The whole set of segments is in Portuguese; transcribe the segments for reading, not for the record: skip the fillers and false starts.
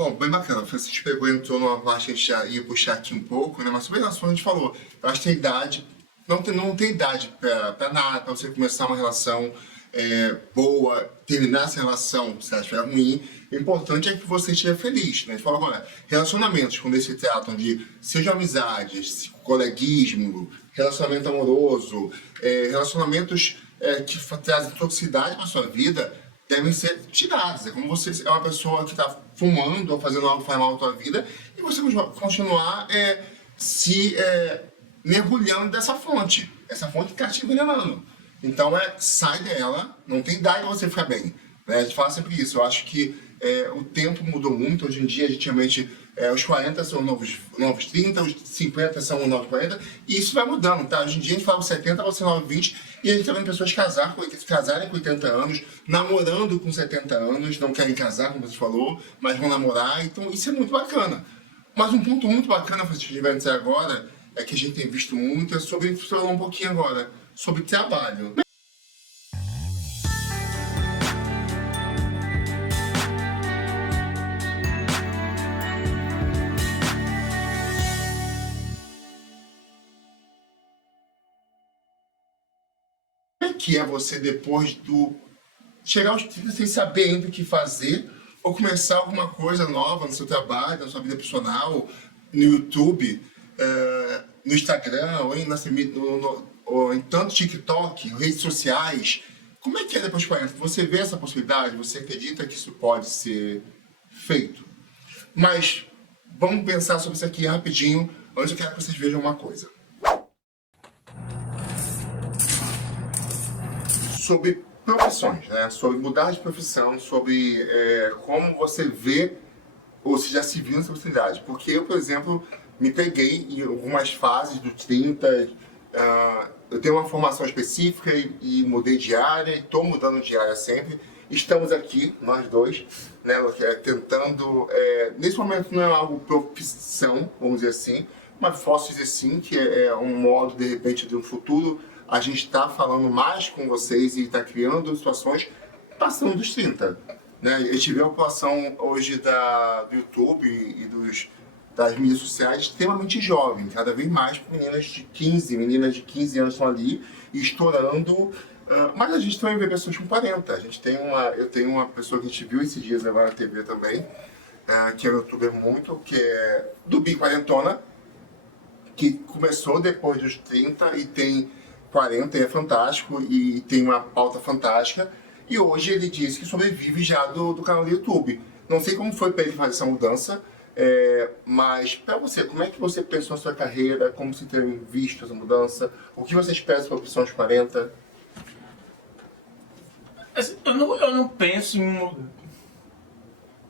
Bom, bem bacana. O Francisco pegou e entrou numa parte que a gente já ia puxar aqui um pouco, né? Mas sobre relação, a gente falou. Eu acho que tem idade, não tem idade pra nada, pra você começar uma relação boa, terminar essa relação, se ela estiver ruim. O importante é que você esteja feliz, né? A gente falou agora, relacionamentos, quando eles se tratam de, seja amizades, coleguismo, relacionamento amoroso, relacionamentos que trazem toxicidade para sua vida, devem ser tirados. É como você é uma pessoa que está fumando ou fazendo algo que faz mal à sua vida e você continuar se mergulhando dessa fonte. Essa fonte está te envenenando. Então, sai dela, não tem idade para você ficar bem. Né? A gente fala sempre isso. Eu acho que o tempo mudou muito. Hoje em dia, a gente realmente, os 40 são novos 30, os 50 são os novos 40, e isso vai mudando, tá? Hoje em dia, a gente fala os 70, você 9, 20, e a gente tá vendo pessoas casarem com 80 anos, namorando com 70 anos, não querem casar, como você falou, mas vão namorar. Então, isso é muito bacana. Mas um ponto muito bacana, Francisco, que a gente vai dizer agora, é que a gente tem visto muito, é sobre, falar um pouquinho agora, sobre trabalho. Como é que é você depois do chegar aos 30 sem saber ainda o que fazer ou começar alguma coisa nova no seu trabalho, na sua vida profissional, no YouTube, no Instagram, ou em tanto TikTok, redes sociais? Como é que é depois de 40? Você vê essa possibilidade? Você acredita que isso pode ser feito? Mas vamos pensar sobre isso aqui rapidinho, antes eu quero que vocês vejam uma coisa. Sobre profissões, né? Sobre mudar de profissão, sobre como você vê ou se já se viu nessa oportunidade. Porque eu, por exemplo, me peguei em algumas fases dos 30, eu tenho uma formação específica e mudei de área, estou mudando de área sempre. Estamos aqui, nós dois, né, tentando, nesse momento não é algo profissão, vamos dizer assim, mas posso dizer sim que é um modo, de repente, de um futuro, a gente está falando mais com vocês e está criando situações passando dos 30. Né? A gente vê a população hoje do YouTube e das mídias sociais extremamente jovem, cada vez mais meninas de 15 anos estão ali estourando, mas a gente também vê pessoas com 40. Eu tenho uma pessoa que a gente viu esses dias agora na TV também, que é um youtuber que é do Bi Quarentona, que começou depois dos 30 e tem 40, e é fantástico, e tem uma pauta fantástica. E hoje ele diz que sobrevive já do canal do YouTube. Não sei como foi para ele fazer essa mudança, mas para você, como é que você pensou na sua carreira? Como você tem visto essa mudança? O que você espera para a opção de 40? Eu não penso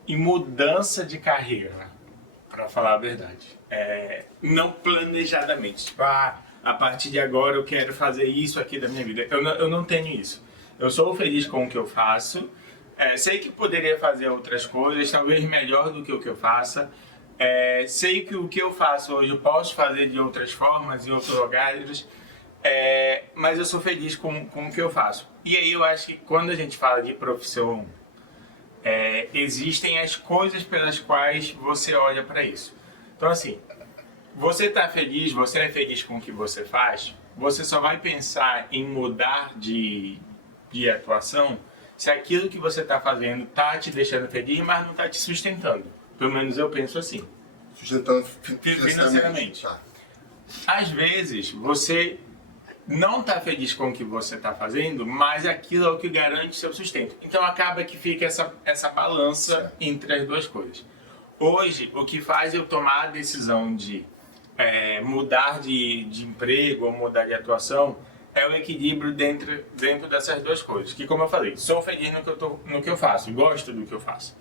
em mudança de carreira, para falar a verdade. Não planejadamente. Tipo, a partir de agora eu quero fazer isso aqui da minha vida. Eu não tenho isso. Eu sou feliz com o que eu faço. Sei que poderia fazer outras coisas, talvez melhor do que o que eu faça. Sei que o que eu faço hoje eu posso fazer de outras formas, em outros lugares. Mas eu sou feliz com o que eu faço. E aí eu acho que quando a gente fala de profissão, existem as coisas pelas quais você olha para isso. Então assim, você está feliz, você é feliz com o que você faz, você só vai pensar em mudar de atuação se aquilo que você está fazendo está te deixando feliz, mas não está te sustentando. Pelo menos eu penso assim. Sustentando financeiramente. Tá. Às vezes, você não está feliz com o que você está fazendo, mas aquilo é o que garante seu sustento. Então acaba que fica essa balança entre as duas coisas. Hoje, o que faz eu tomar a decisão de mudar de emprego ou mudar de atuação é o equilíbrio dentro dessas duas coisas. Que, como eu falei, sou feliz no que eu faço, gosto do que eu faço.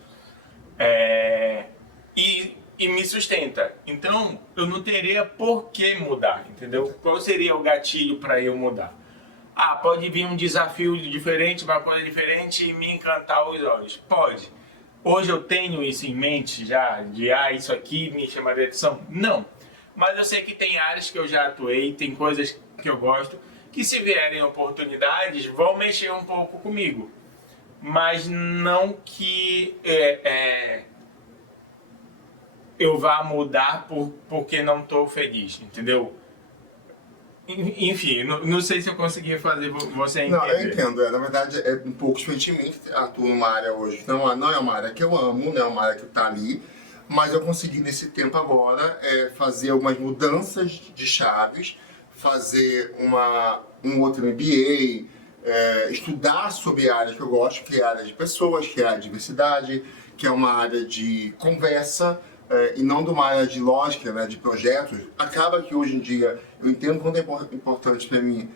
E me sustenta. Então, eu não teria por que mudar, entendeu? Qual seria o gatilho para eu mudar? Pode vir um desafio diferente, uma coisa diferente e me encantar os olhos. Pode. Hoje eu tenho isso em mente já, de isso aqui me chama de atenção? Não. Mas eu sei que tem áreas que eu já atuei, tem coisas que eu gosto, que se vierem oportunidades vão mexer um pouco comigo. Mas não que eu vá mudar porque não estou feliz, entendeu? Enfim, não sei se eu consegui fazer você entender. Não, eu entendo. Na verdade, é um pouco diferentemente. Atuo numa área hoje, não é uma área que eu amo, não é uma área que está ali, mas eu consegui, nesse tempo agora, fazer algumas mudanças de chaves, fazer um outro MBA, estudar sobre a área que eu gosto, que é a área de pessoas, que é a área de diversidade, que é uma área de conversa, e não de uma área de lógica, né, de projetos. Acaba que hoje em dia eu entendo quanto é importante para mim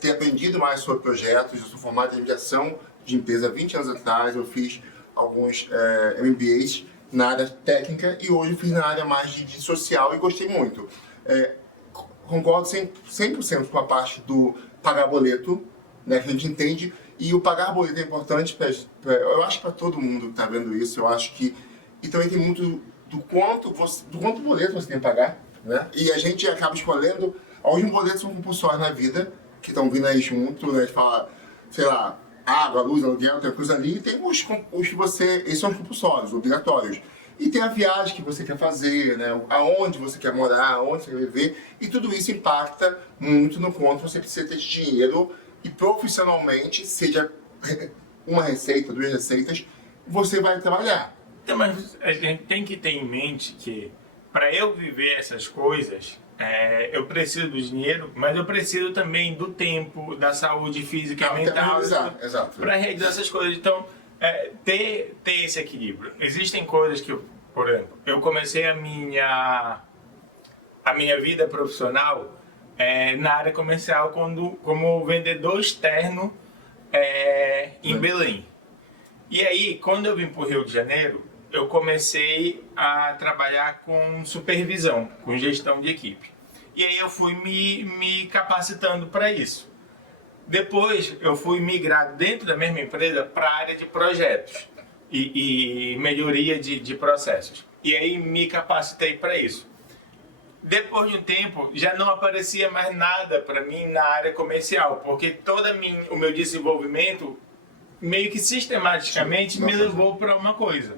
ter aprendido mais sobre projetos. Eu sou formado em administração de empresa há 20 anos atrás, eu fiz alguns MBAs na área técnica e hoje eu fiz na área mais de social e gostei muito. Concordo 100% com a parte do pagar boleto, né, que a gente entende, e o pagar boleto é importante, eu acho, para todo mundo que está vendo isso. Eu acho que, e também tem muito do quanto boleto você tem que pagar, né? E a gente acaba escolhendo, alguns boletos são compulsórios na vida, que estão vindo aí junto, né? Fala, sei lá, água, luz, aluguel, tem coisa ali, e tem os que esses são os compulsórios, obrigatórios. E tem a viagem que você quer fazer, né? Aonde você quer morar, aonde você quer viver, e tudo isso impacta muito no quanto você precisa ter dinheiro e profissionalmente, seja uma receita, 2 receitas, você vai trabalhar. Então, mas a gente tem que ter em mente que para eu viver essas coisas, eu preciso do dinheiro, mas eu preciso também do tempo, da saúde física e mental para realizar essas coisas. Então, ter esse equilíbrio. Existem coisas que, por exemplo, eu comecei a minha vida profissional na área comercial como vendedor externo em Belém. E aí, quando eu vim para o Rio de Janeiro, eu comecei a trabalhar com supervisão, com gestão de equipe. E aí eu fui me capacitando para isso. Depois eu fui migrado dentro da mesma empresa para a área de projetos e melhoria de processos. E aí me capacitei para isso. Depois de um tempo, já não aparecia mais nada para mim na área comercial, porque todo o meu desenvolvimento, meio que sistematicamente, me levou para uma coisa.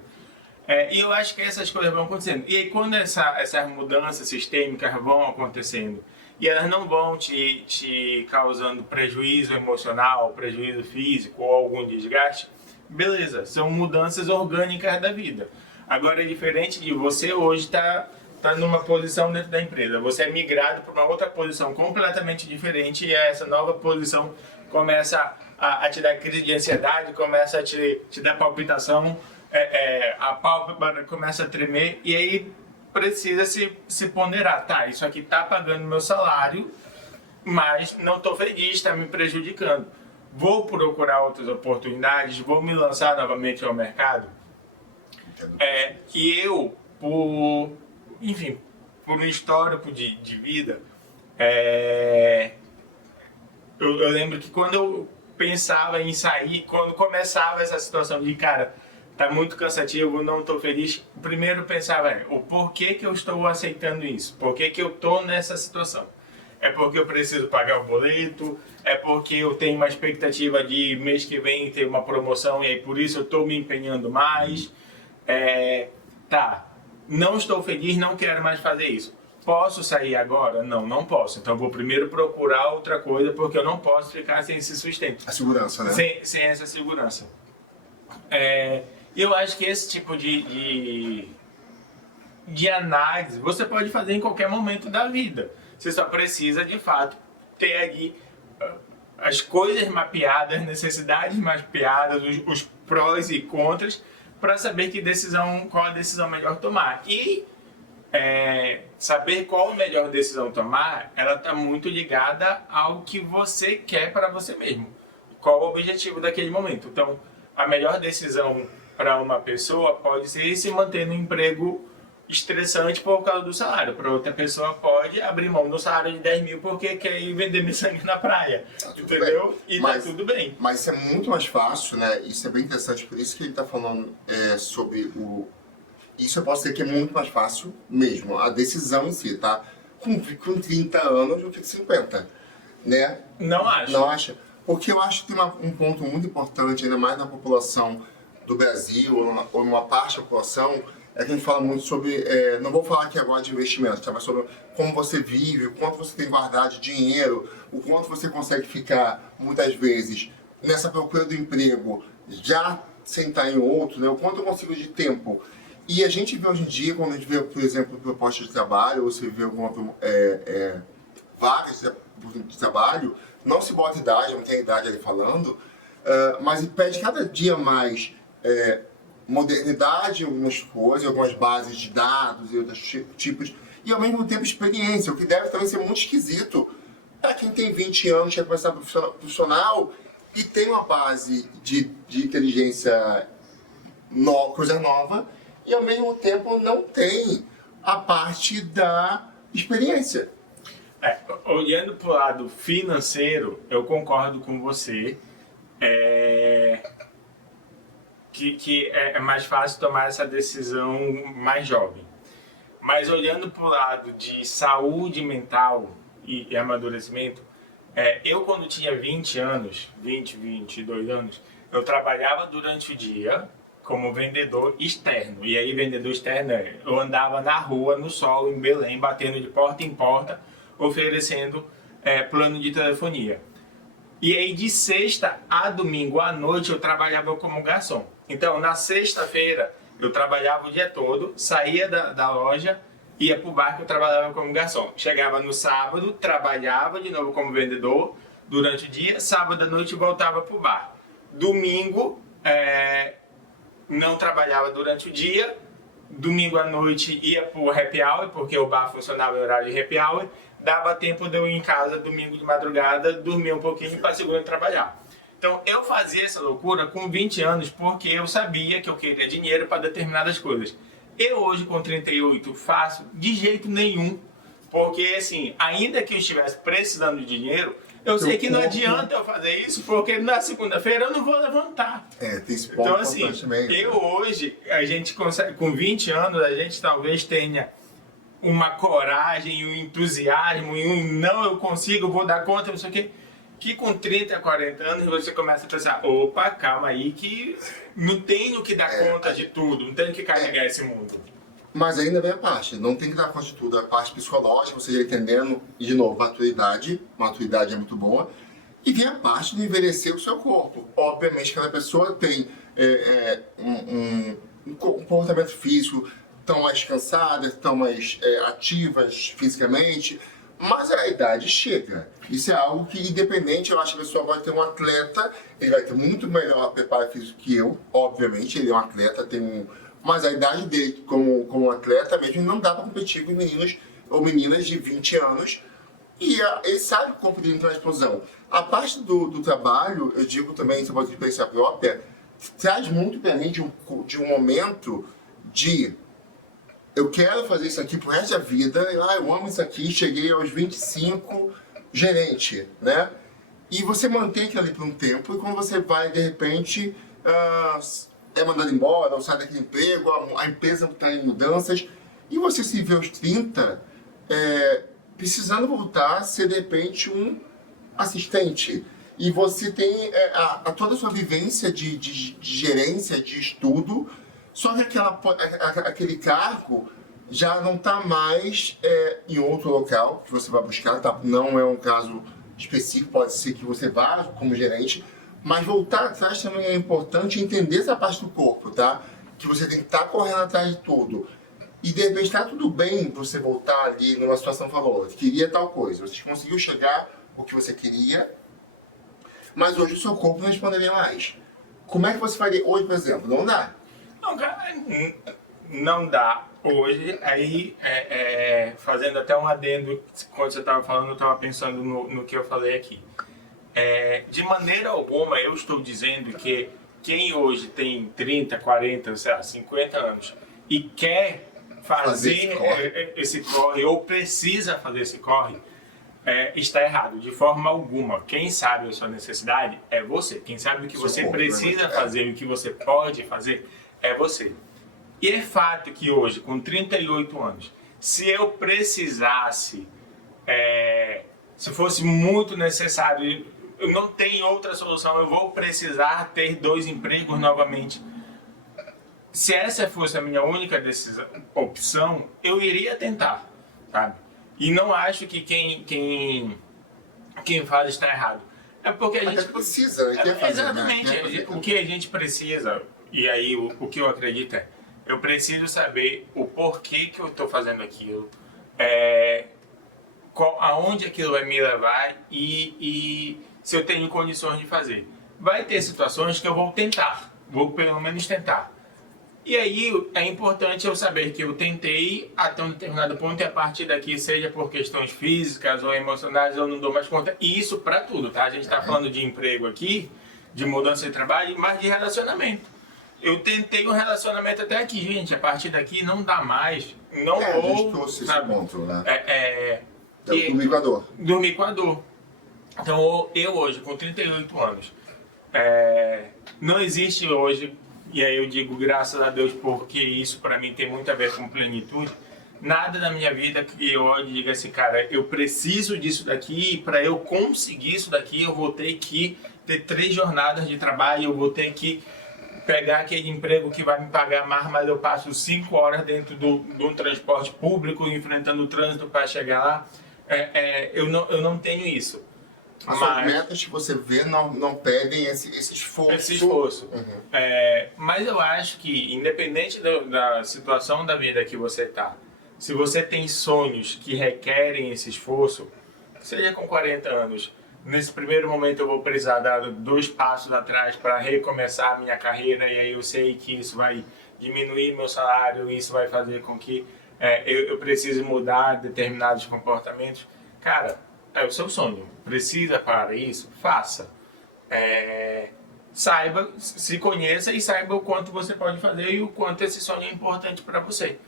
E eu acho que essas coisas vão acontecendo. E aí, quando essas mudanças sistêmicas vão acontecendo, e elas não vão te causando prejuízo emocional, prejuízo físico ou algum desgaste, beleza, são mudanças orgânicas da vida. Agora, é diferente de você hoje tá numa posição dentro da empresa. Você é migrado para uma outra posição completamente diferente e essa nova posição começa a te dar crise de ansiedade, começa a te dar palpitação, a pálpebra começa a tremer e aí precisa se ponderar. Tá, isso aqui tá pagando meu salário, mas não tô feliz, está me prejudicando. Vou procurar outras oportunidades, vou me lançar novamente ao mercado. E eu, por um histórico de vida, eu lembro que quando eu pensava em sair, quando começava essa situação de, cara, tá muito cansativo, não tô feliz, o primeiro eu pensava o porquê que eu estou aceitando isso? Por que eu tô nessa situação? É porque eu preciso pagar o boleto? É porque eu tenho uma expectativa de mês que vem ter uma promoção e aí por isso eu estou me empenhando mais? Não estou feliz, não quero mais fazer isso. Posso sair agora? Não, não posso. Então eu vou primeiro procurar outra coisa porque eu não posso ficar sem esse sustento. A segurança, né? Sem essa segurança. Eu acho que esse tipo de análise você pode fazer em qualquer momento da vida. Você só precisa, de fato, ter ali as coisas mapeadas, as necessidades mapeadas, os prós e contras, para saber qual a decisão melhor tomar. E saber qual a melhor decisão tomar, ela está muito ligada ao que você quer para você mesmo. Qual o objetivo daquele momento. Então, a melhor decisão para uma pessoa pode ser se manter no emprego estressante por causa do salário. Para outra pessoa pode abrir mão do salário de 10 mil porque quer ir vender miçanga na praia. Entendeu? Bem. E tá tudo bem. Mas isso é muito mais fácil, né? Isso é bem interessante, por isso que ele está falando sobre o... Isso eu posso dizer que é muito mais fácil mesmo, a decisão em si, tá? Com 30 anos, eu fico 50, né? Não acho. Não acha? Porque eu acho que tem um ponto muito importante, ainda mais na população do Brasil, ou numa parte da população, é que a gente fala muito sobre, não vou falar aqui agora de investimentos, tá? Mas sobre como você vive, o quanto você tem guardado de dinheiro, o quanto você consegue ficar, muitas vezes, nessa procura do emprego, já sem estar em outro, né? O quanto eu consigo de tempo. E a gente vê hoje em dia, quando a gente vê, por exemplo, proposta de trabalho, ou você vê alguma vagas de trabalho, não se bota idade, não tem idade ali falando, mas pede cada dia mais modernidade em algumas coisas, algumas bases de dados e outros tipos, e ao mesmo tempo experiência, o que deve também ser muito esquisito para quem tem 20 anos, quer começar profissional e tem uma base de inteligência coisa nova, e ao mesmo tempo não tem a parte da experiência. Olhando para o lado financeiro, eu concordo com você que é mais fácil tomar essa decisão mais jovem. Mas olhando para o lado de saúde mental e amadurecimento, eu quando tinha 20 anos, 22 anos, eu trabalhava durante o dia como vendedor externo. E aí vendedor externo eu andava na rua, no sol, em Belém, batendo de porta em porta, oferecendo plano de telefonia. E aí de sexta a domingo à noite eu trabalhava como garçom. Então na sexta-feira eu trabalhava o dia todo, saía da loja, ia pro bar que eu trabalhava como garçom. Chegava no sábado, trabalhava de novo como vendedor durante o dia, sábado à noite voltava pro bar. Domingo não trabalhava durante o dia, domingo à noite ia pro happy hour, porque o bar funcionava em horário de happy hour, dava tempo de eu ir em casa domingo de madrugada, dormir um pouquinho para segunda trabalhar. Então eu fazia essa loucura com 20 anos porque eu sabia que eu queria dinheiro para determinadas coisas. Eu hoje com 38 faço de jeito nenhum, porque assim, ainda que eu estivesse precisando de dinheiro, eu sei que não adianta eu fazer isso, porque na segunda-feira eu não vou levantar. Tem esse ponto então assim, também, né? eu hoje, a gente consegue, com 20 anos, a gente talvez tenha uma coragem, um entusiasmo, e um não, eu consigo, vou dar conta, não sei o quê, que com 30, 40 anos você começa a pensar, opa, calma aí, que não tenho que dar conta de tudo, não tenho que carregar esse mundo. Mas ainda vem a parte, não tem que dar conta de tudo, a parte psicológica, você já entendendo, e de novo, maturidade é muito boa, e vem a parte de envelhecer o seu corpo. Obviamente cada pessoa tem um comportamento físico, estão mais cansadas, estão mais ativas fisicamente, mas a idade chega. Isso é algo que, independente, eu acho que a pessoa vai ter um atleta, ele vai ter muito melhor preparo físico que eu, obviamente, ele é um atleta, mas a idade dele como atleta mesmo não dá para competir com meninos ou meninas de 20 anos, e ele sabe que o corpo dele tem uma explosão. A parte do trabalho, eu digo também, você pode ter experiência própria, traz muito para mim de um momento de eu quero fazer isso aqui pro resto da vida, eu amo isso aqui, cheguei aos 25, gerente, né? E você mantém aquilo ali por um tempo, e quando você vai, de repente, é mandado embora, ou sai daquele emprego, a empresa está em mudanças, e você se vê aos 30, precisando voltar a ser, de repente, um assistente. E você tem toda a sua vivência de gerência, de estudo, só que aquele cargo já não está mais em outro local que você vai buscar, tá? Não é um caso específico, pode ser que você vá como gerente, mas voltar atrás também é importante entender essa parte do corpo, tá? Que você tem que estar correndo atrás de tudo. E de repente está tudo bem você voltar ali numa situação que falou, queria tal coisa, você conseguiu chegar o que você queria, mas hoje o seu corpo não responderia mais. Como é que você faria hoje, por exemplo? Não dá. Não, cara, não dá. Hoje, aí, fazendo até um adendo, quando você estava falando, eu estava pensando no que eu falei aqui. De maneira alguma, eu estou dizendo que quem hoje tem 30, 40, sei lá, 50 anos e quer fazer esse corre, ou precisa fazer esse corre, está errado, de forma alguma. Quem sabe a sua necessidade é você. Quem sabe o que você precisa fazer, o que você pode fazer, é você. E é fato que hoje, com 38 anos, se eu precisasse, se fosse muito necessário, eu não tenho outra solução, eu vou precisar ter 2 empregos novamente. se essa fosse a minha única opção, eu iria tentar, sabe? E não acho que quem fala está errado. É porque a gente precisa, né? Quer fazer, exatamente. Né? O que a gente precisa, e aí o que eu acredito é, eu preciso saber o porquê que eu estou fazendo aquilo, aonde aquilo vai me levar e se eu tenho condições de fazer. Vai ter situações que eu vou pelo menos tentar. E aí é importante eu saber que eu tentei até um determinado ponto e a partir daqui, seja por questões físicas ou emocionais, eu não dou mais conta. E isso pra tudo, tá? A gente tá falando de emprego aqui, de mudança de trabalho, mas de relacionamento. Eu tentei um relacionamento até aqui, gente. A partir daqui não dá mais. Não a vou. gente trouxe esse ponto, né? Dormir com a dor. Então eu hoje, com 38 anos, não existe hoje, e aí eu digo graças a Deus porque isso pra mim tem muito a ver com plenitude, nada na minha vida que eu olhe e diga assim, cara, eu preciso disso daqui e para eu conseguir isso daqui eu vou ter que ter 3 jornadas de trabalho, eu vou ter que pegar aquele emprego que vai me pagar mais, mas eu passo 5 horas dentro de um transporte público, enfrentando o trânsito para chegar lá. Eu não tenho isso. As suas metas que você vê não pedem esse esforço. Esse esforço. Uhum. Mas eu acho que, independente da situação da vida que você está, se você tem sonhos que requerem esse esforço, seja com 40 anos, nesse primeiro momento eu vou precisar dar 2 passos atrás para recomeçar a minha carreira e aí eu sei que isso vai diminuir meu salário, isso vai fazer com que eu precise mudar determinados comportamentos. Cara, é o seu sonho. Precisa para isso? Faça. Saiba, se conheça e saiba o quanto você pode fazer e o quanto esse sonho é importante para você.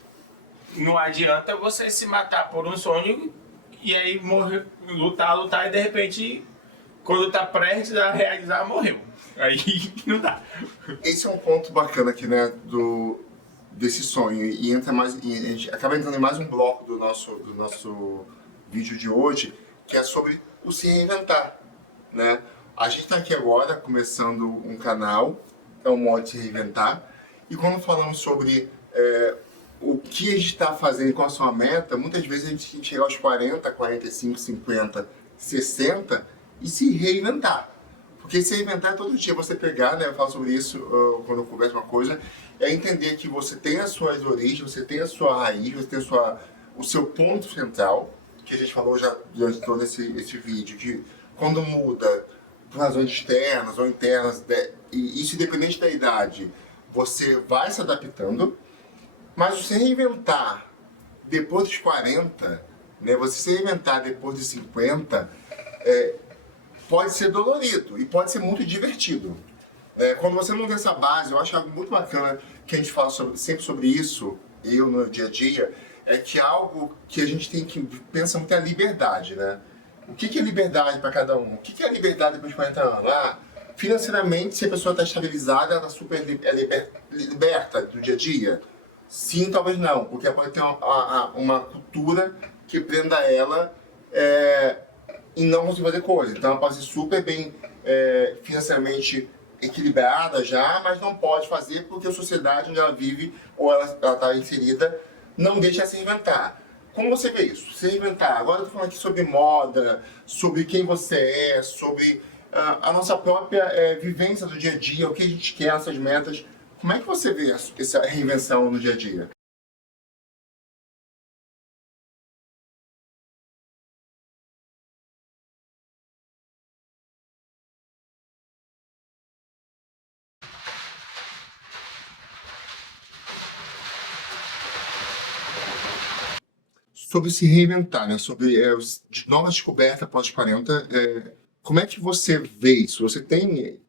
Não adianta você se matar por um sonho e aí morrer, lutar e de repente, quando tá prestes a realizar, morreu. Aí não dá. Esse é um ponto bacana aqui, né, desse sonho. E entra mais, e a gente acaba entrando em mais um bloco do nosso vídeo de hoje, que é sobre o se reinventar, né? A gente está aqui agora começando um canal, é o Modo de Se Reinventar, e quando falamos sobre o que a gente está fazendo com a sua meta, muitas vezes a gente chega aos 40, 45, 50, 60 e se reinventar. Porque se reinventar é todo dia você pegar, né? Eu falo sobre isso quando eu converso uma coisa, é entender que você tem as suas origens, você tem a sua raiz, você tem o seu ponto central, que a gente falou já durante todo esse vídeo, que quando muda por razões externas ou internas, e isso independente da idade, você vai se adaptando, mas você reinventar depois dos 40, né, você se reinventar depois dos 50, pode ser dolorido e pode ser muito divertido. Quando você não tem essa base, eu acho algo muito bacana que a gente fala sempre sobre isso, eu no dia a dia, é que algo que a gente tem que pensar muito é a liberdade, né? O que é liberdade para cada um? O que é liberdade depois de 40 anos? Financeiramente, se a pessoa está estabilizada, ela está super liberta do dia a dia? Sim, talvez não, porque ela pode ter uma cultura que prenda ela e não conseguir fazer coisa. Então ela pode ser super bem financeiramente equilibrada já, mas não pode fazer porque a sociedade onde ela vive ou ela está inserida não deixa ela se reinventar. Como você vê isso? Se reinventar. Agora eu estou falando aqui sobre moda, sobre quem você é, sobre a nossa própria vivência do dia a dia, o que a gente quer, essas metas. Como é que você vê essa reinvenção no dia a dia? Sobre se reinventar, né? Sobre de novas descobertas após os 40, como é que você vê isso? Você tem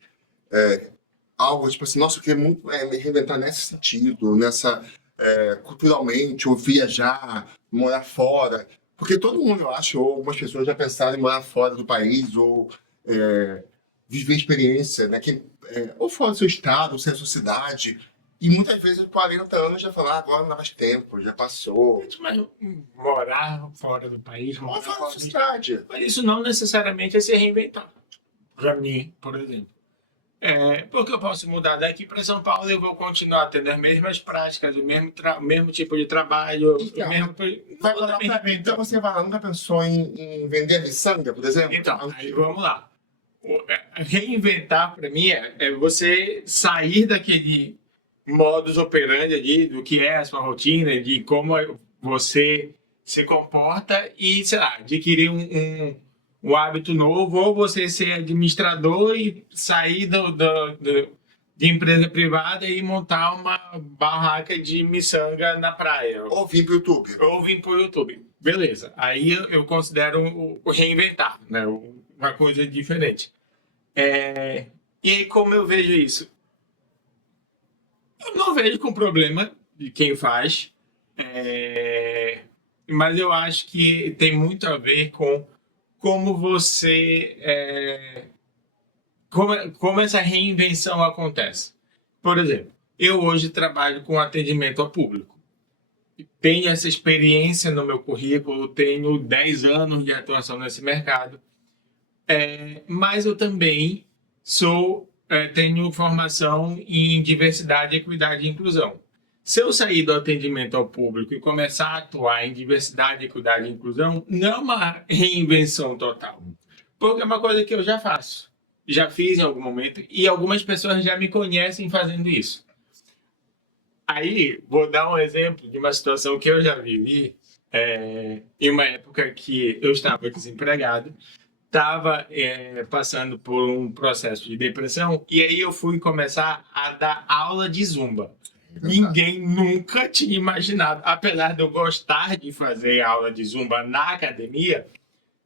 algo tipo assim, nossa, eu queria muito me reinventar nesse sentido, culturalmente, ou viajar, morar fora? Porque todo mundo, eu acho, ou algumas pessoas já pensaram em morar fora do país, ou viver experiência, né? Ou fora do seu estado, ou da sua cidade. E muitas vezes, com 40 anos, já falar, agora não dá mais tempo, já passou. Gente, mas morar fora do país, Ou morar fora da fora sua do... cidade. Mas isso não necessariamente é se reinventar. Para mim, por exemplo. Porque eu posso mudar daqui para São Paulo e eu vou continuar tendo as mesmas práticas, o mesmo tipo de trabalho, Então, o mesmo... vai Não, lá também pra, então você vai lá, nunca pensou em vender miçanga, por exemplo? Então, aí vamos lá. Reinventar para mim é você sair daquele modus operandi ali, do que é a sua rotina, de como você se comporta e, sei lá, adquirir um hábito novo, ou você ser administrador e sair de empresa privada e montar uma barraca de miçanga na praia. Ou vir pro YouTube. Ou vir pro YouTube. Beleza. Aí eu considero o reinventar, né? Uma coisa diferente. E aí, como eu vejo isso? Eu não vejo com problema de quem faz, mas eu acho que tem muito a ver com como você... como essa reinvenção acontece. Por exemplo, eu hoje trabalho com atendimento ao público. Tenho essa experiência no meu currículo, tenho 10 anos de atuação nesse mercado, mas eu também tenho formação em diversidade, equidade e inclusão. Se eu sair do atendimento ao público e começar a atuar em diversidade, equidade e inclusão, não é uma reinvenção total, porque é uma coisa que eu já faço, já fiz em algum momento e algumas pessoas já me conhecem fazendo isso. Aí, vou dar um exemplo de uma situação que eu já vivi em uma época que eu estava desempregado, estava passando por um processo de depressão e aí eu fui começar a dar aula de zumba. Ninguém nunca tinha imaginado, apesar de eu gostar de fazer aula de zumba na academia,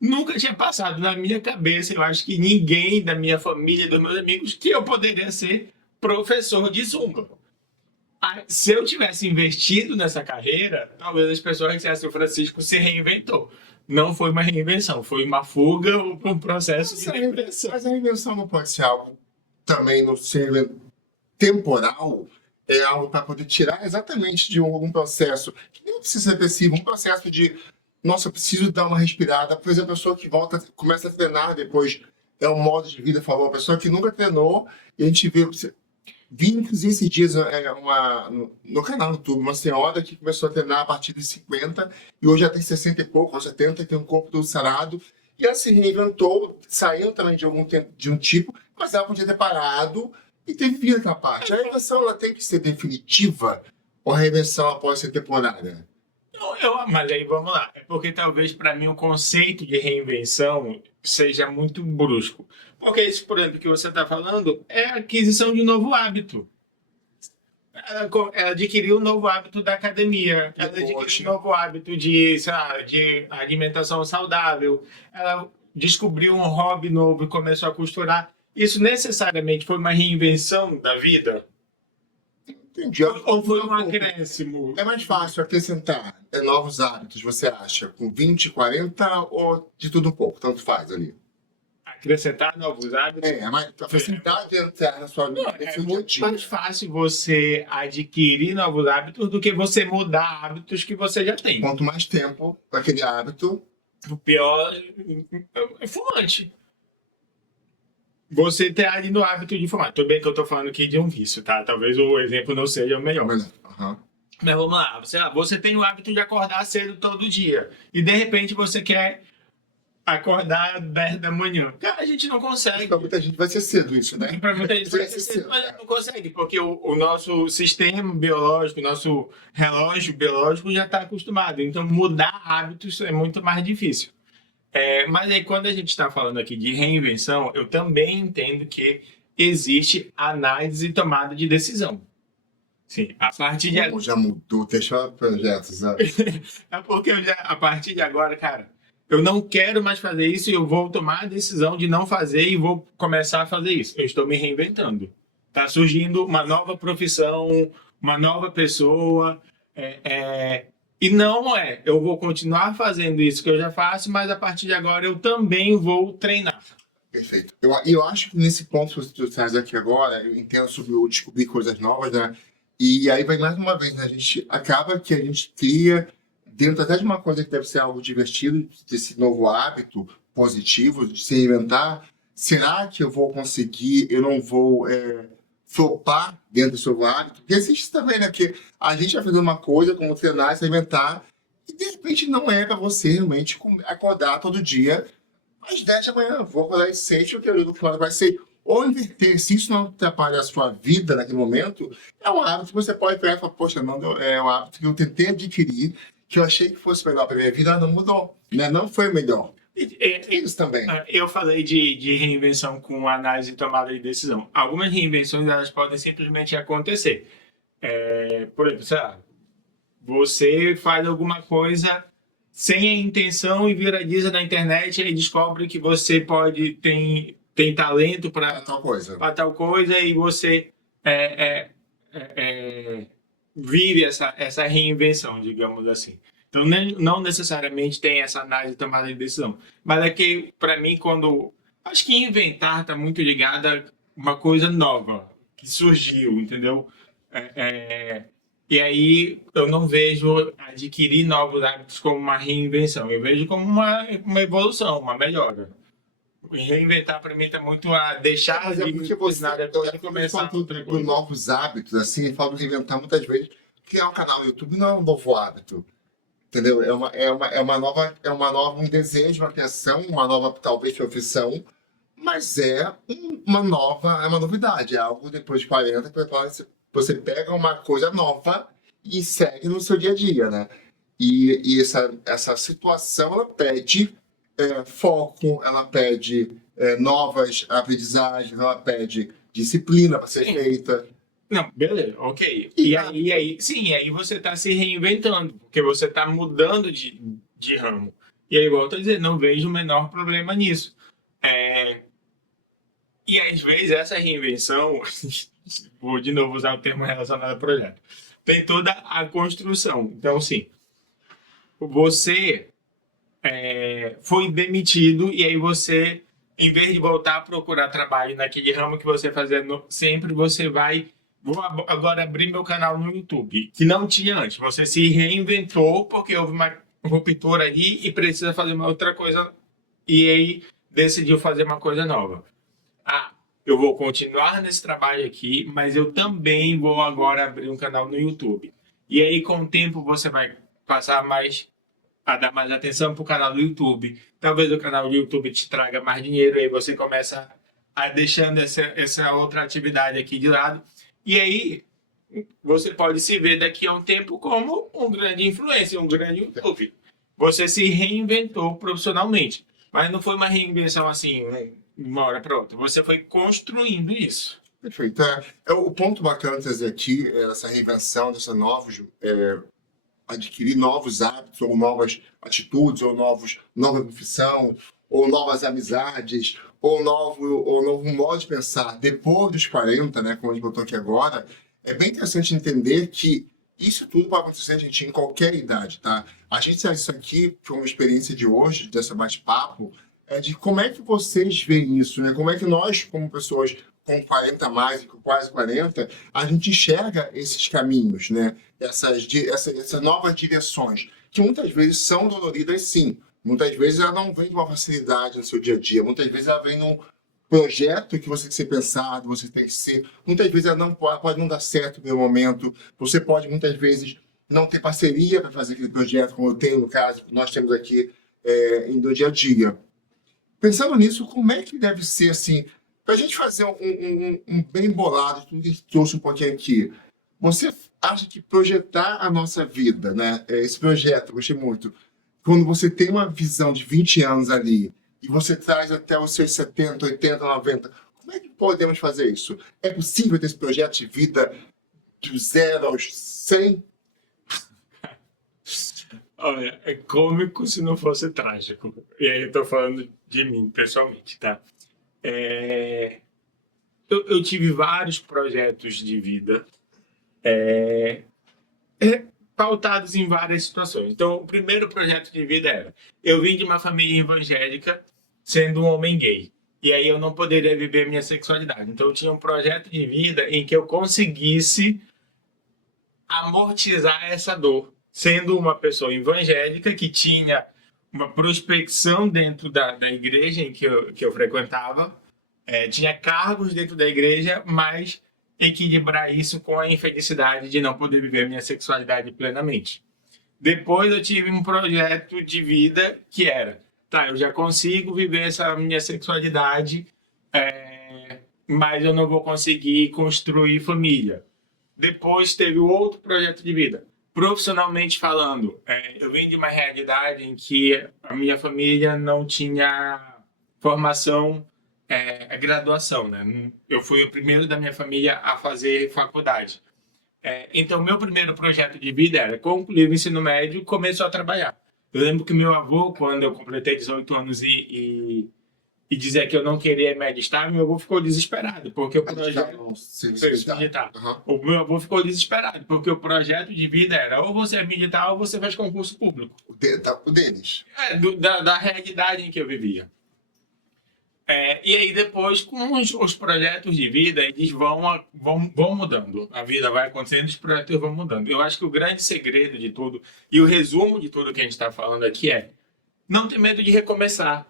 nunca tinha passado na minha cabeça, eu acho que ninguém da minha família, dos meus amigos, que eu poderia ser professor de zumba. Se eu tivesse investido nessa carreira, talvez as pessoas dissessem: o Francisco se reinventou. Não foi uma reinvenção, foi uma fuga ou um processo de reinvenção. Mas a reinvenção não pode ser algo também não ser temporal, é algo para poder tirar exatamente de algum processo, que nem precisa ser depressivo, um processo de, nossa, eu preciso dar uma respirada. Por exemplo, a pessoa que começa a treinar depois, é um modo de vida, falou, a pessoa que nunca treinou, e a gente vê... Vi, inclusive, esses dias no canal do YouTube, uma senhora que começou a treinar a partir de 50 e hoje já tem 60 e pouco, ou 70, e tem um corpo todo sarado. E ela se reinventou, saiu também de algum tempo, de um tipo, mas ela podia ter parado e ter vivido aquela parte. A reinvenção ela tem que ser definitiva ou a reinvenção ela pode ser temporária? Mas aí vamos lá. É porque talvez para mim o conceito de reinvenção seja muito brusco. Porque isso, por exemplo, que você está falando é a aquisição de um novo hábito. Ela adquiriu um novo hábito da academia, ela adquiriu um novo hábito de, sei lá, de alimentação saudável, ela descobriu um hobby novo e começou a costurar. Isso necessariamente foi uma reinvenção da vida? Entendi. Ou foi um acréscimo? É mais fácil acrescentar novos hábitos, você acha, com 20, 40 ou de tudo um pouco? Tanto faz ali. Acrescentar novos hábitos? A facilidade de entrar na sua vida. É muito mais fácil você adquirir novos hábitos do que você mudar hábitos que você já tem. Quanto mais tempo aquele hábito... O pior é fumante. Você ter ali no hábito de fumar. Tudo bem que eu tô falando aqui de um vício, tá? Talvez o exemplo não seja o melhor. Mas vamos lá. Você tem o hábito de acordar cedo todo dia. E de repente você quer acordar 10 da manhã. Cara, a gente não consegue. Pra muita gente vai ser cedo isso, né? Pra muita gente vai ser cedo, mas não consegue. Porque o nosso sistema biológico, o nosso relógio biológico já está acostumado. Então mudar hábitos é muito mais difícil. Mas aí, quando a gente está falando aqui de reinvenção, eu também entendo que existe análise e tomada de decisão. Sim, a partir de agora... Já mudou, deixa projetos, né? É porque a partir de agora, cara, eu não quero mais fazer isso e eu vou tomar a decisão de não fazer e vou começar a fazer isso. Eu estou me reinventando. Está surgindo uma nova profissão, uma nova pessoa... E não eu vou continuar fazendo isso que eu já faço, mas a partir de agora eu também vou treinar. Perfeito. Eu acho que nesse ponto que você traz aqui agora, eu entendo sobre o descobrir coisas novas, né? E aí vai mais uma vez, né? A gente acaba que a gente cria, dentro até de uma coisa que deve ser algo divertido, desse novo hábito positivo, de se reinventar, será que eu vou conseguir, eu não vou flopar dentro do seu hábito? Porque existe também, né? Porque a gente vai fazer uma coisa, como treinar, se alimentar, e de repente não é para você realmente acordar todo dia às 10 da manhã. Vou acordar às 6, porque o final vai ser. Ou inverter, se isso não atrapalha a sua vida naquele momento, é um hábito que você pode pegar e falar, poxa, não, é um hábito que eu tentei adquirir, que eu achei que fosse melhor para minha vida, não mudou, né? Não foi o melhor. Isso também. Eu falei de reinvenção com análise e tomada de decisão. Algumas reinvenções elas podem simplesmente acontecer. Por exemplo, sei lá, você faz alguma coisa sem a intenção e viraliza na internet e descobre que você tem talento para tal coisa e você vive essa reinvenção, digamos assim. Então, não necessariamente tem essa análise de tomada de decisão. Mas é que, para mim, acho que inventar está muito ligado a uma coisa nova que surgiu, entendeu? E aí, eu não vejo adquirir novos hábitos como uma reinvenção. Eu vejo como uma evolução, uma melhora. Reinventar, para mim, está muito a deixar Mas é porque você e começar outra coisa. Novos hábitos, assim, eu falo de reinventar muitas vezes. Criar um canal no YouTube não é um novo hábito. Entendeu? É uma nova, um desejo, uma criação, uma nova, talvez, profissão, mas é uma novidade, é algo depois de 40 que você pega uma coisa nova e segue no seu dia a dia, né? E essa situação, ela pede foco, ela pede novas aprendizagens, ela pede disciplina para ser feita. Não, beleza, ok. E aí você está se reinventando, porque você está mudando de ramo. E aí, volto a dizer, não vejo o menor problema nisso. E às vezes essa reinvenção, vou de novo usar o termo relacionado ao projeto, tem toda a construção. Então, sim, você foi demitido e aí você, em vez de voltar a procurar trabalho naquele ramo que você fazia sempre, você vai... Vou agora abrir meu canal no YouTube, que não tinha antes. Você se reinventou porque houve uma ruptura ali e precisa fazer uma outra coisa. E aí decidiu fazer uma coisa nova. Eu vou continuar nesse trabalho aqui, mas eu também vou agora abrir um canal no YouTube. E aí, com o tempo, você vai passar a dar mais atenção para o canal do YouTube. Talvez o canal do YouTube te traga mais dinheiro, e aí você começa a deixando essa outra atividade aqui de lado. E aí, você pode se ver daqui a um tempo como um grande influencer, um grande YouTube. Você se reinventou profissionalmente. Mas não foi uma reinvenção assim, uma hora para outra. Você foi construindo isso. Perfeito. O ponto bacana de trazer aqui é essa reinvenção, adquirir novos hábitos, ou novas atitudes, ou nova profissão, ou novas amizades, ou novo modo de pensar depois dos 40, né, como a gente botou aqui agora. É bem interessante entender que isso tudo pode acontecer, gente, em qualquer idade, tá? A gente traz isso aqui para uma experiência de hoje, dessa bate-papo, de como é que vocês veem isso, né? Como é que nós, como pessoas com 40 a mais e com quase 40, a gente enxerga esses caminhos, né? Essas novas direções, que muitas vezes são doloridas, sim. Muitas vezes ela não vem de uma facilidade no seu dia a dia. Muitas vezes ela vem num projeto que você tem que ser pensado, você tem que ser... Muitas vezes ela pode não dar certo no momento. Você pode, muitas vezes, não ter parceria para fazer aquele projeto, como eu tenho, no caso, que nós temos aqui no dia a dia. Pensando nisso, como é que deve ser, assim, para a gente fazer um bem bolado, tudo que a gente trouxe um pouquinho aqui. Você acha que projetar a nossa vida, né? Esse projeto, eu gostei muito. Quando você tem uma visão de 20 anos ali e você traz até os seus 70, 80, 90, como é que podemos fazer isso? É possível ter esse projeto de vida do 0 aos 100? Olha, é cômico se não fosse trágico. E aí eu tô falando de mim, pessoalmente, tá? Eu tive vários projetos de vida pautados em várias situações. Então, o primeiro projeto de vida era... Eu vim de uma família evangélica, sendo um homem gay. E aí eu não poderia viver minha sexualidade. Então, eu tinha um projeto de vida em que eu conseguisse amortizar essa dor. Sendo uma pessoa evangélica que tinha uma prospecção dentro da igreja em que eu frequentava, Tinha cargos dentro da igreja, mas equilibrar isso com a infelicidade de não poder viver minha sexualidade plenamente. Depois eu tive um projeto de vida que era, tá, eu já consigo viver essa minha sexualidade, mas eu não vou conseguir construir família. Depois teve outro projeto de vida. Profissionalmente falando, eu venho de uma realidade em que a minha família não tinha formação, graduação, né? Eu fui o primeiro da minha família a fazer faculdade. Então, meu primeiro projeto de vida era concluir o ensino médio e começar a trabalhar. Eu lembro que meu avô, quando eu completei 18 anos e dizer que eu não queria médio estável, meu avô ficou desesperado, porque o projeto... Militar. Uhum. O meu avô ficou desesperado, porque o projeto de vida era ou você é militar ou você faz concurso público. O deles. Da realidade em que eu vivia. E aí depois, com os projetos de vida, eles vão mudando. A vida vai acontecendo, os projetos vão mudando. Eu acho que o grande segredo de tudo, e o resumo de tudo que a gente está falando aqui é não ter medo de recomeçar,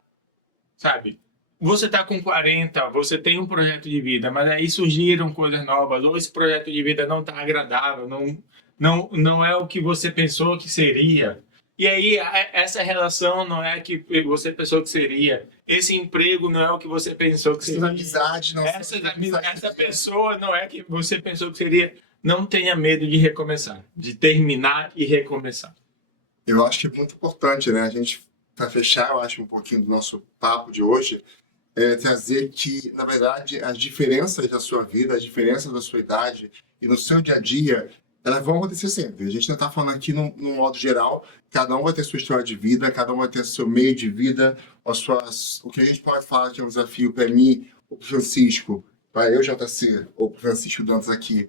sabe? Você está com 40, você tem um projeto de vida, mas aí surgiram coisas novas, ou esse projeto de vida não está agradável, não é o que você pensou que seria. E aí, essa relação não é a que você pensou que seria. Esse emprego não é o que você pensou que seria. Amizade, não. Essa pessoa não é que você pensou que seria. Não tenha medo de recomeçar, de terminar e recomeçar. Eu acho que é muito importante, né? A gente, para fechar, eu acho um pouquinho do nosso papo de hoje, trazer que, na verdade, as diferenças da sua vida, as diferenças da sua idade e no seu dia a dia, elas vão acontecer sempre. A gente não está falando aqui no modo geral, cada um vai ter sua história de vida, cada um vai ter seu meio de vida, o que a gente pode falar que é um desafio para mim, ou para o Francisco, para eu, JC, ou para o Francisco Dantas aqui,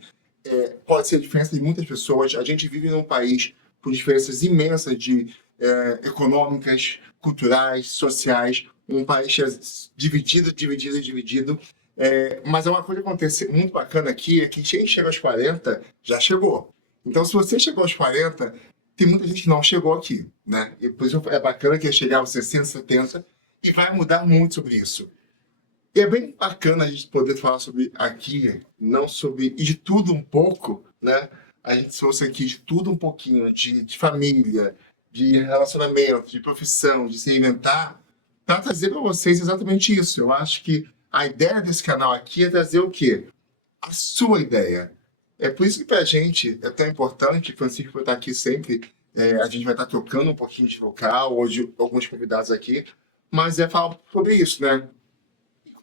pode ser a diferença de muitas pessoas. A gente vive num país com diferenças imensas econômicas, culturais, sociais, um país dividido. Mas é uma coisa que acontece muito bacana aqui, é que quem chega aos 40 já chegou. Então, se você chegou aos 40, tem muita gente que não chegou aqui, né? E por isso é bacana que chegar aos 60, 70 e vai mudar muito sobre isso. E é bem bacana a gente poder falar sobre aqui, não sobre... E de tudo um pouco, né? A gente trouxe aqui de tudo um pouquinho, de família, de relacionamento, de profissão, de se reinventar, para trazer para vocês exatamente isso. Eu acho que a ideia desse canal aqui é trazer o quê? A sua ideia. É por isso que pra gente é tão importante, Francisco vai estar aqui sempre, a gente vai estar trocando um pouquinho de vocal, hoje alguns convidados aqui, mas falar sobre isso, né?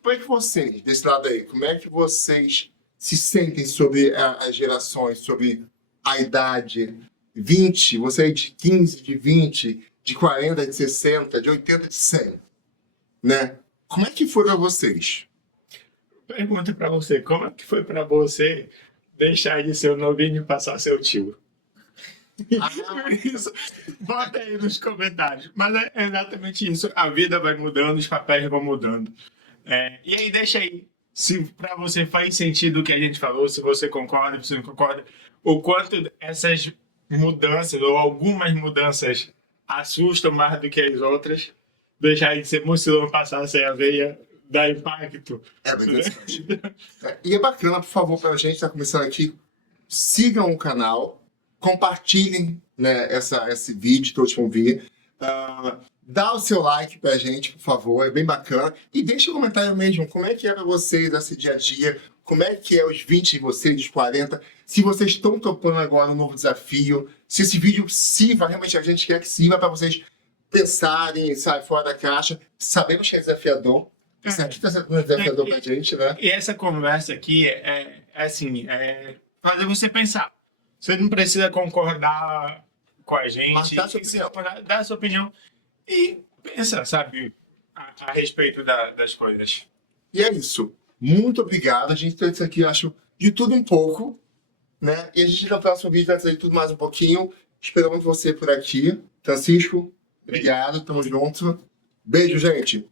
Como é que vocês, desse lado aí, como é que vocês se sentem sobre as gerações, sobre a idade? 20, você é de 15, de 20, de 40, de 60, de 80, de 100, né? Como é que foi para vocês? Pergunta para você, como é que foi para você deixar de ser o novinho e passar a ser o tio? Isso, bota aí nos comentários. Mas é exatamente isso. A vida vai mudando, os papéis vão mudando. E aí deixa aí, se para você faz sentido o que a gente falou, se você concorda, se você não concorda, o quanto essas mudanças, ou algumas mudanças, assustam mais do que as outras. Deixar de ser mucilão, passar a ser aveia, dá impacto. É bem interessante. E é bacana, por favor, para a gente estar começando aqui, sigam o canal, compartilhem, né, esse vídeo, todos vão ver. Dá o seu like pra gente, por favor, é bem bacana. E deixa um comentário mesmo, como é que é para vocês esse dia a dia, como é que é os 20 de vocês, os 40, se vocês estão topando agora um novo desafio, se esse vídeo sirva, realmente a gente quer que sirva para vocês pensarem, sabe, fora da caixa. Sabemos que é desafiador. Isso aqui está sendo desafiador pra gente, né? E essa conversa aqui fazer você pensar. Você não precisa concordar com a gente. Mas dá sua opinião. Dá a sua opinião e pensa, sabe, a respeito das coisas. E é isso. Muito obrigado. A gente tem isso aqui, acho, de tudo um pouco, né? E a gente no próximo vídeo vai trazer tudo mais um pouquinho. Esperamos você por aqui. Francisco, obrigado. Tamo junto. Beijo, gente.